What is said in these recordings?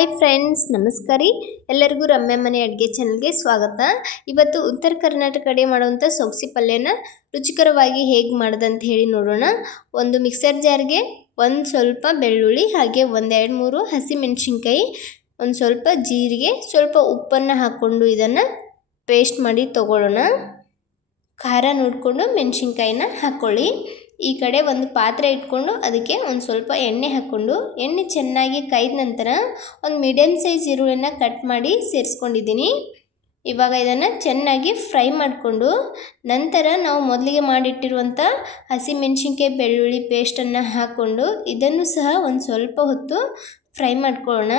Hi friends, ನಮಸ್ಕಾರ ರೀ. ಎಲ್ಲರಿಗೂ ರಮ್ಯ ಮನೆ ಅಡುಗೆ ಚಾನಲ್ಗೆ ಸ್ವಾಗತ. ಇವತ್ತು ಉತ್ತರ ಕರ್ನಾಟಕ ಕಡೆ ಮಾಡುವಂಥ ಸೊಗಸಿ ಪಲ್ಯನ ರುಚಿಕರವಾಗಿ ಹೇಗೆ ಮಾಡೋದಂತ ಹೇಳಿ ನೋಡೋಣ. ಒಂದು ಮಿಕ್ಸರ್ ಜಾರ್ಗೆ ಒಂದು ಸ್ವಲ್ಪ ಬೆಳ್ಳುಳ್ಳಿ, ಹಾಗೆ ಒಂದೆರಡು ಮೂರು ಹಸಿಮೆಣಸಿನ್ಕಾಯಿ, ಒಂದು ಸ್ವಲ್ಪ ಜೀರಿಗೆ, ಸ್ವಲ್ಪ ಉಪ್ಪನ್ನು ಹಾಕ್ಕೊಂಡು ಇದನ್ನು ಪೇಸ್ಟ್ ಮಾಡಿ ತಗೊಳ್ಳೋಣ. ಖಾರ ನೋಡಿಕೊಂಡು ಮೆಣಸಿನ್ಕಾಯಿನ ಹಾಕ್ಕೊಳ್ಳಿ. ಈ ಕಡೆ ಒಂದು ಪಾತ್ರೆ ಇಟ್ಕೊಂಡು ಅದಕ್ಕೆ ಒಂದು ಸ್ವಲ್ಪ ಎಣ್ಣೆ ಹಾಕ್ಕೊಂಡು, ಎಣ್ಣೆ ಚೆನ್ನಾಗಿ ಕಾಯ್ದ ನಂತರ ಒಂದು ಮೀಡಿಯಮ್ ಸೈಜ್ ಈರುಳ್ಳಿನ ಕಟ್ ಮಾಡಿ ಸೇರಿಸ್ಕೊಂಡಿದ್ದೀನಿ. ಇವಾಗ ಇದನ್ನು ಚೆನ್ನಾಗಿ ಫ್ರೈ ಮಾಡಿಕೊಂಡು ನಂತರ ನಾವು ಮೊದಲಿಗೆ ಮಾಡಿಟ್ಟಿರುವಂಥ ಹಸಿಮೆಣಸಿನ್ಕಾಯಿ ಬೆಳ್ಳುಳ್ಳಿ ಪೇಸ್ಟನ್ನು ಹಾಕ್ಕೊಂಡು ಇದನ್ನು ಸಹ ಒಂದು ಸ್ವಲ್ಪ ಹೊತ್ತು ಫ್ರೈ ಮಾಡ್ಕೊಳ್ಳೋಣ.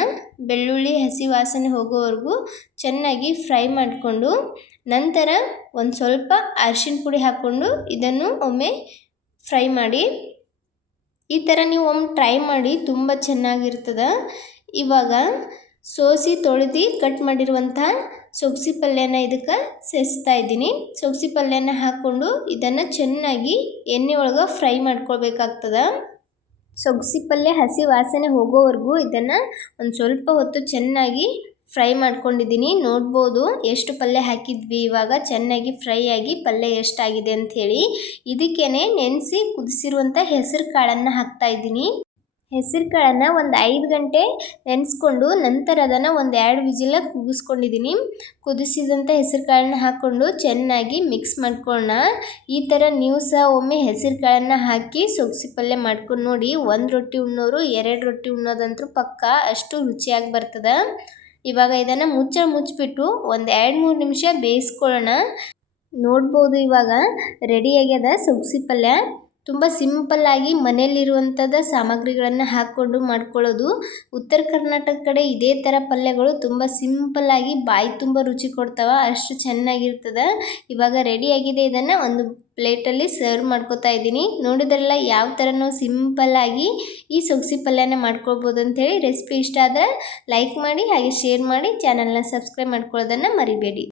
ಬೆಳ್ಳುಳ್ಳಿ ಹಸಿ ವಾಸನೆ ಹೋಗೋವರೆಗೂ ಚೆನ್ನಾಗಿ ಫ್ರೈ ಮಾಡಿಕೊಂಡು ನಂತರ ಒಂದು ಸ್ವಲ್ಪ ಅರಿಶಿನ ಪುಡಿ ಹಾಕ್ಕೊಂಡು ಇದನ್ನು ಒಮ್ಮೆ ಫ್ರೈ ಮಾಡಿ. ಈ ಥರ ನೀವು ಒಮ್ಮೆ ಟ್ರೈ ಮಾಡಿ, ತುಂಬ ಚೆನ್ನಾಗಿರ್ತದೆ. ಇವಾಗ ಸೋಸಿ ತೊಳೆದು ಕಟ್ ಮಾಡಿರುವಂಥ ಸೊಗಸಿ ಪಲ್ಯನ ಇದಕ್ಕೆ ಸೇರಿಸ್ತಾ ಇದ್ದೀನಿ. ಸೊಗಸಿ ಪಲ್ಯನ ಹಾಕ್ಕೊಂಡು ಇದನ್ನು ಚೆನ್ನಾಗಿ ಎಣ್ಣೆ ಒಳಗೆ ಫ್ರೈ ಮಾಡ್ಕೊಳ್ಬೇಕಾಗ್ತದೆ. ಸೊಗಸಿ ಪಲ್ಯ ಹಸಿ ವಾಸನೆ ಹೋಗೋವರೆಗೂ ಇದನ್ನು ಒಂದು ಸ್ವಲ್ಪ ಹೊತ್ತು ಚೆನ್ನಾಗಿ ಫ್ರೈ ಮಾಡ್ಕೊಂಡಿದ್ದೀನಿ. ನೋಡ್ಬೋದು ಎಷ್ಟು ಪಲ್ಯ ಹಾಕಿದ್ವಿ. ಇವಾಗ ಚೆನ್ನಾಗಿ ಫ್ರೈ ಆಗಿ ಪಲ್ಯ ಎಷ್ಟಾಗಿದೆ ಅಂಥೇಳಿ. ಇದಕ್ಕೇ ನೆನೆಸಿ ಕುದಿಸಿರುವಂಥ ಹೆಸರು ಕಾಳನ್ನು ಹಾಕ್ತಾಯಿದ್ದೀನಿ. ಹೆಸರು ಕಾಳನ್ನು ಒಂದು 5 ಗಂಟೆ ನೆನೆಸ್ಕೊಂಡು ನಂತರ ಅದನ್ನು ಒಂದು 2 ವಿಜಿಲ ಕೂಗಿಸ್ಕೊಂಡಿದ್ದೀನಿ. ಕುದಿಸಿದಂಥ ಹೆಸರು ಕಾಳನ್ನು ಹಾಕ್ಕೊಂಡು ಚೆನ್ನಾಗಿ ಮಿಕ್ಸ್ ಮಾಡ್ಕೊಳ್ಳೋಣ. ಈ ಥರ ನೀವು ಸಹ ಒಮ್ಮೆ ಹೆಸರು ಕಾಳನ್ನು ಹಾಕಿ ಸೊಗಸಿ ಪಲ್ಯ ಮಾಡ್ಕೊಂಡು ನೋಡಿ. 1 ರೊಟ್ಟಿ ಉಣ್ಣೋರು 2 ರೊಟ್ಟಿ ಉಣ್ಣೋದಂತೂ ಪಕ್ಕ, ಅಷ್ಟು ರುಚಿಯಾಗಿ ಬರ್ತದೆ. ಇವಾಗ ಇದನ್ನು ಮುಚ್ಚಿಬಿಟ್ಟು ಒಂದು 2-3 ನಿಮಿಷ ಬೇಯಿಸ್ಕೊಳ್ಳೋಣ. ನೋಡ್ಬೋದು ಇವಾಗ ರೆಡಿಯಾಗ್ಯದ ಸೊಗಸಿ ಪಲ್ಯ. ತುಂಬ ಸಿಂಪಲ್ಲಾಗಿ ಮನೆಯಲ್ಲಿರುವಂಥದ್ದು ಸಾಮಗ್ರಿಗಳನ್ನು ಹಾಕ್ಕೊಂಡು ಮಾಡ್ಕೊಳ್ಳೋದು. ಉತ್ತರ ಕರ್ನಾಟಕ ಕಡೆ ಇದೇ ಥರ ಪಲ್ಯಗಳು ತುಂಬ ಸಿಂಪಲ್ಲಾಗಿ ಬಾಯಿ ತುಂಬ ರುಚಿ ಕೊಡ್ತಾವೆ, ಅಷ್ಟು ಚೆನ್ನಾಗಿರ್ತದೆ. ಇವಾಗ ರೆಡಿಯಾಗಿದೆ. ಇದನ್ನು ಒಂದು ಪ್ಲೇಟಲ್ಲಿ ಸರ್ವ್ ಮಾಡ್ಕೊತಾ ಇದ್ದೀನಿ. ನೋಡಿದ್ರಲ್ಲ ಯಾವ ಥರ ನಾವು ಸಿಂಪಲ್ಲಾಗಿ ಈ ಸೊಗಸಿ ಪಲ್ಯನ ಮಾಡ್ಕೊಳ್ಬೋದು ಅಂಥೇಳಿ. ರೆಸಿಪಿ ಇಷ್ಟ ಆದರೆ ಲೈಕ್ ಮಾಡಿ, ಹಾಗೆ ಶೇರ್ ಮಾಡಿ, ಚಾನಲ್ನ ಸಬ್ಸ್ಕ್ರೈಬ್ ಮಾಡ್ಕೊಳ್ಳೋದನ್ನು ಮರಿಬೇಡಿ.